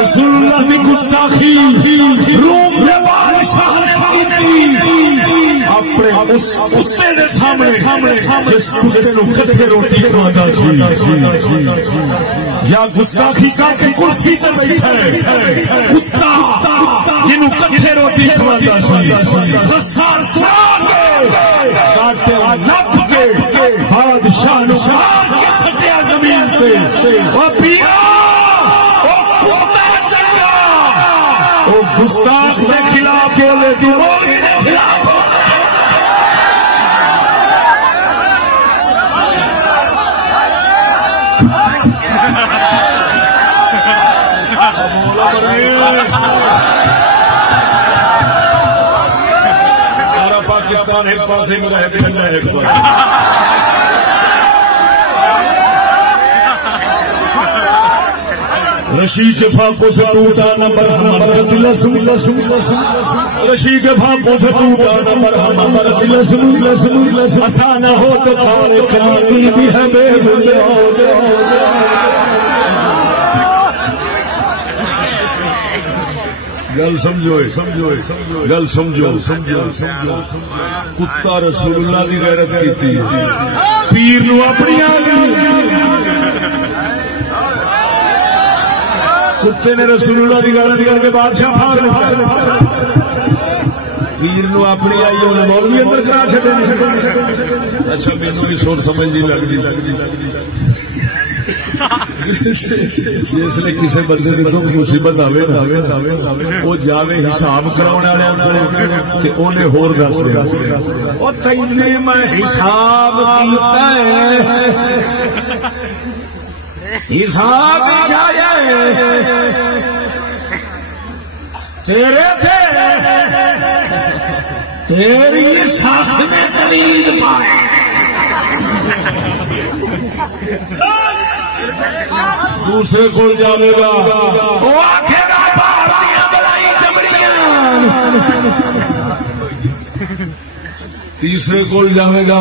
رسول اللہ کی گستاخی روم کے بادشاہ اپنے اس کتے کے سامنے جس کتے نو کٹھے روٹی کھواتا سی یا گستاخی کر کے کرسی تے بیٹھا ہے کتا جنو کٹھے روٹی کھواتا سی دستار سوا کے کاٹے نپ کے بادشاہ نو سٹیا زمین تے او پیا او کتا چنگا او گستاخ کے خلاف بولے تو مولوی کے خلاف سارا پاکستان ایک پاس میں رہے بھنڈا ایک پاس رشید کے فاقوں سے ٹوٹا نہ مرحمہ برکت لسم رشید کے فاقوں سے ٹوٹا نہ مرحمہ برکت لسم آسانہ ہو تو کار کلامی بھی ہے بے بلیا گل سمجھو گل سمجھو کتا رسول اللہ کی غیرت کی پیر نو اپنی کتے نے رسول اللہ کی غیرت کر کے بادشاہ پیر نو اپنی آئی انہیں مولوی اندر کرا چھڑے اچھا مینوں بھی سوچ سمجھ نہیں لگتی جس نے کسی بندے کی دکھ مصیبت آوے وہ جاوے حساب کرانے والے انہیں ہور دس دیا او تینے میں حساب کیتا ہے حساب جایا تیرے تھے تیری ساس میں تمیز پائے دوسرے کو جانے گا وہ آنکھیں گا باہر بلائی چمڑیاں تیسرے کو جانے گا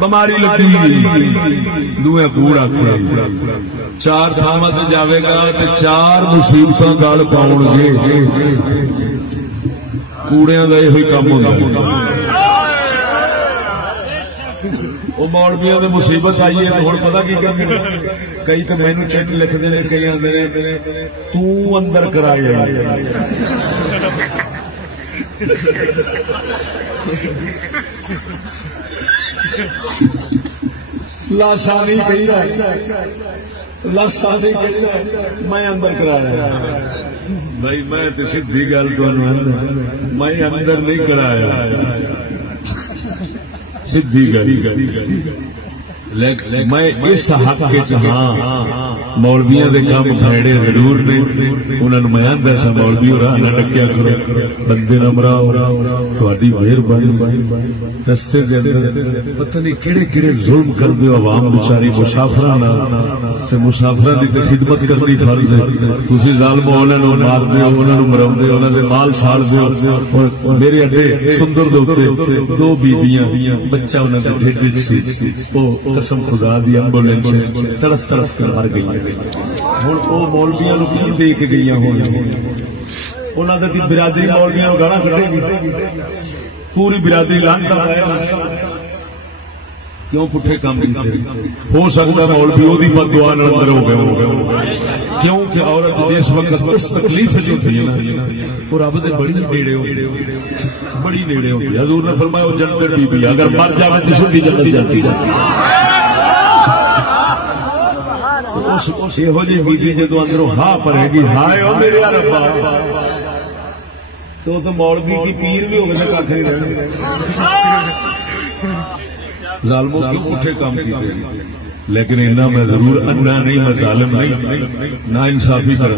بماری لگی دوے کوڑا چار تھامت جاوے گا تو چار مصیبتاں گل پاؤن گے کوڑیاں دا یہ کام ہوتا وہ مولویاں نے مصیبت آئی ہے ہوں پتا کی کہتے ہیں کئی تو مینو چٹ لکھتے ہیں کئی آدھے تو اندر کرائے لاشانی کہی لاشانی میں اندر کرایا بھائی میں تو سیدھی گل تو میں اندر نہیں کرایا سیدھی گلی میں اس حق کے ہاں مولویاں دے کام بھڑے ضرور نے انہاں نوں میں اندر سا مولوی اور نہ ڈکیا کرو بندے نہ مراؤ تہاڈی مہربانی رستے دے اندر پتہ نہیں کیڑے کیڑے ظلم کر دیو عوام بیچاری مسافراں نال تے مسافراں دی تے خدمت کرنی فرض ہے تسی ظالمو انہاں نوں مار دیو انہاں نوں مراؤندے انہاں دے مال سال دیو میرے اڈے سندر دے اوتے دو بیبییاں بچہ انہاں دے ڈھڈ وچ سی او قسم خدا دی ایمبولینس طرف طرف کر مر گئی ہوں وہ مولویاں نو کی دے کے گئی ہوں انہاں دی برادری مولویاں نو گالاں کڈے گی پوری برادری لعنت ہے کیوں پٹھے کام کیتے ہو سکتا مولوی او دی بد دعا نال اندر ہو گئے کیوں کہ عورت جس وقت اس تکلیف وچ ہوندی ہے نا وہ رب دے بڑی نیڑے ہوندی بڑی نیڑے ہوندی حضور نے فرمایا وہ جنت بی بی اگر مر جاوے تے سیدھی جنت جاتی یہو جی بیوی جدو اندروں ہاں پڑے گی ہائے او میرے ربا تو مولوی کی پیر بھی ہوگا کھ نہیں رہنے ظالموں کیوں پٹھے کام کیتے لیکن انہاں میں ضرور انا نہیں میں ظالم نہیں نا انصافی کر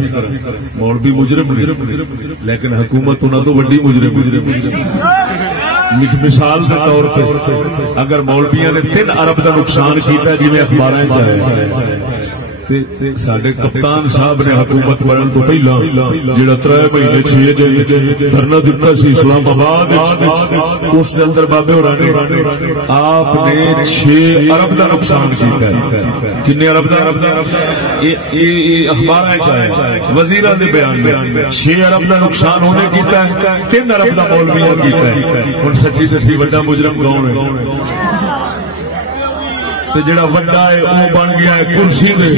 مولوی مجرم نہیں لیکن حکومت انہاں تو بڑی مجرم مثال کے طور پہ اگر مولویاں نے 3 ارب کا نقصان کیتا جی میں اخباراں ساڈے کپتان صاحب نے حکومت بننے تو پہلا جڑا 3 مہینے 6 دن دھرنا دتا سی اسلام آباد اس دے اندر بابے ہوراں نے آپ نے 6 ارب دا نقصان کیتا ہے. کنے ارب دا؟ یہ اخباراں وچ آیا وزیراں دے بیان میں 6 ارب دا نقصان ہونے کیتا ہے 3 ارب دا مولویاں کیتا ہے. ہن سچی دسی وڈا مجرم کون ہے؟ جڑا وڈا ہے وہ بن گیا ہے کرسی دے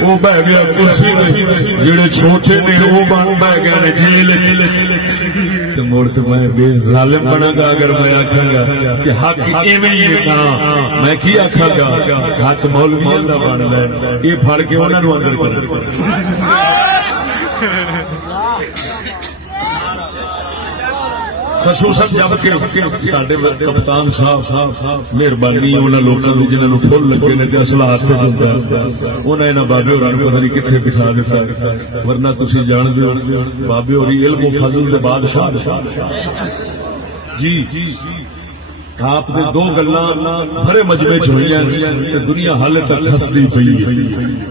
وہ بہ گیا کرسی دے جڑے چھوٹے نے وہ بہ گئے نے جیل تے مڑ تے میں بے ظالم بنا گا اگر میں آکھاں گا کہ حق ایویں ہی ہے. میں کی آکھاں گا حق مولویاں دا بندا ہے یہ پھڑ کے انہاں نوں اندر کر خصوصاً جب کہ ساڈے کپتان صاحب مہربانی انہاں لوکاں دی جنہاں نوں پھل لگے نے تے اصلہ ہاتھ تے ہوندا انہاں انہاں بابے ہوراں نوں پتہ نہیں کتھے بٹھا دتا. ورنہ تسی جاندے ہو بابے ہوری علم و فضل دے بادشاہ جی آپ نے 2 گلاں بڑے مجمع چ ہوئیاں تے دنیا حالے تک ہسدی پئی.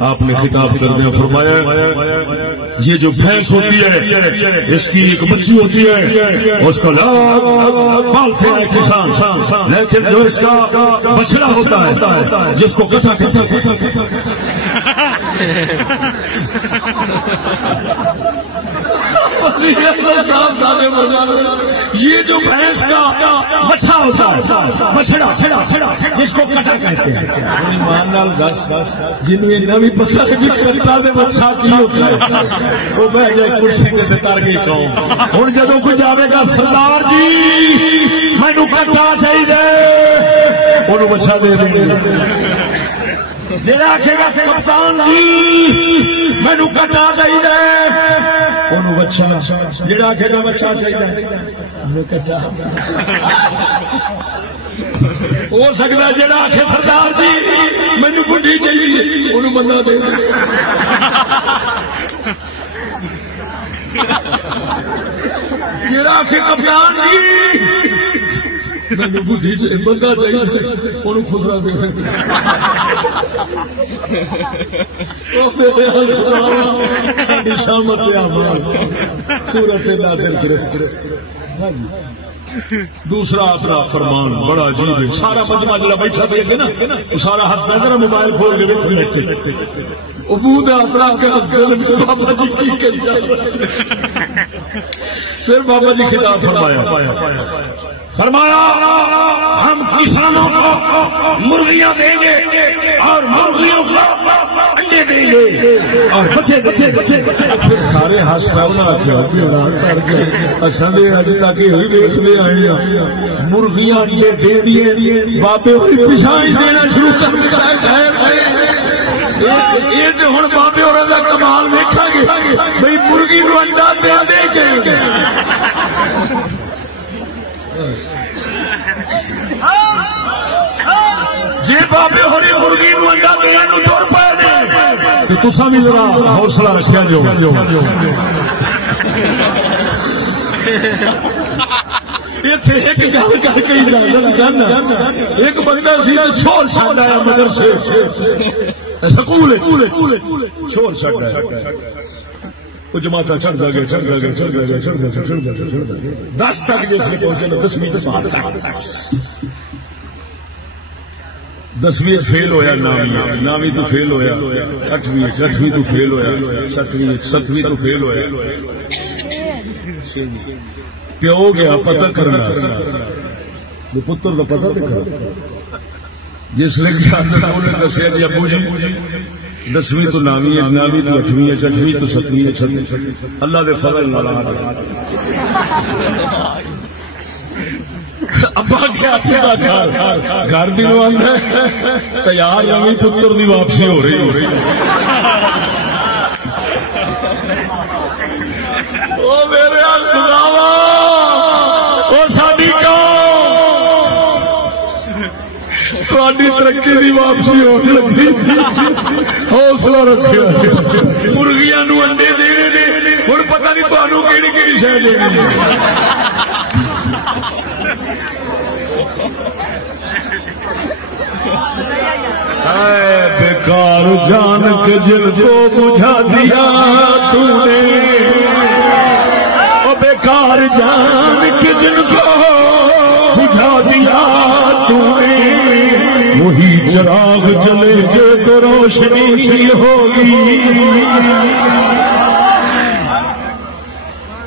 آپ نے خطاب کردے فرمایا یہ جو بھینس ہوتی ہے اس کی ایک بچی ہوتی ہے اس کو پالتے ہیں کسان لیکن جو اس کا بچڑا ہوتا ہے جس کو کٹا یہ جو بھینس کا بچہ ہوتا ہے بچڑا جس کو کٹا کہتے ہیں جنہیں نہ بھی پتہ ہے کٹا دے بچہ کی ہوتا ہے وہ بہ جائے کرسی جیسے تر گئی قوم. ہوں جدو کوئی جاوے گا سردار جی مینو کٹا چاہیے انہوں بچہ دے دیں گے. جڑا آکھے گا کپتان جی مینو کٹا چاہیے انہوں بچہ. جڑا آکھے گا بچہ چاہیے کٹا. ہو سکتا ہے جڑا آکھے سردار جی مینو بڈھی چاہیے انہوں بندہ دے دیں. جڑا آکھے کپتان جی مینو بڈھی بندہ چاہیے انہوں خسرا دے سکتے. دوسرا اپنا فرمان بڑا عجیب ہے. سارا مجمع جڑا بیٹھا دیکھے نا سارا ہستا ہے. موبائل کھول کے بابا جی کی پھر بابا جی خطاب فرمایا ہم کسانوں کو مرغیاں دیں گے اور مرغیوں کو انڈے دیں گے اور بچے سارے ہس پہ مرغیاں انڈے دے دیے بابے پیشان دینا شروع کر دیا. ہوں بابے اور کمال دیکھا گے بھائی مرغی نو انڈا دے کے جی بابے ہوری مرغی نو انڈا دیا نو تر پائے تو تساں بھی ذرا حوصلہ رکھیا جو. ایک بندہ سی شور چھڑ آیا مدرسے سکول شور چھڑ آیا وہ جماعت چڑھ گیا 10 تک جس نے پہنچے 10ویں فیل ہویا نامی تو فیل ہویا 8ویں تو فیل ہویا 7ویں تو فیل ہویا. پیو گیا پتہ کرنا پتر کا پتہ دکھا جس نے دسیا جی ابو جی 10ویں تو 9ویں 9ویں تو 8ویں 8ویں تو 7ویں اللہ دے فضل نال ابا کیا گھر دنوں آدھا تیار 9ویں پتر دی واپسی ہو رہی میرے خداوا ساری تھوڑی ترقی کی واپسی ہونے لگی حوصلہ رکھو مرغیاں نو انڈے دینے دے ہوں پتہ نہیں تمہیں کہڑی کہڑی شہ دینی بیکار جان کے جن کو بجھا دیا تو نے، بیکار جان کے جن کو بجھا دیا تو نے، وہی چراغ جلے جو تو روشنی ہوگی.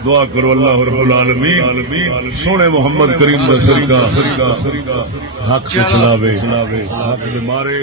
دعا کرو اللہ رب العالمین سونے محمد کریم دا صدقہ حق کے چلاوے، حق دے مارے.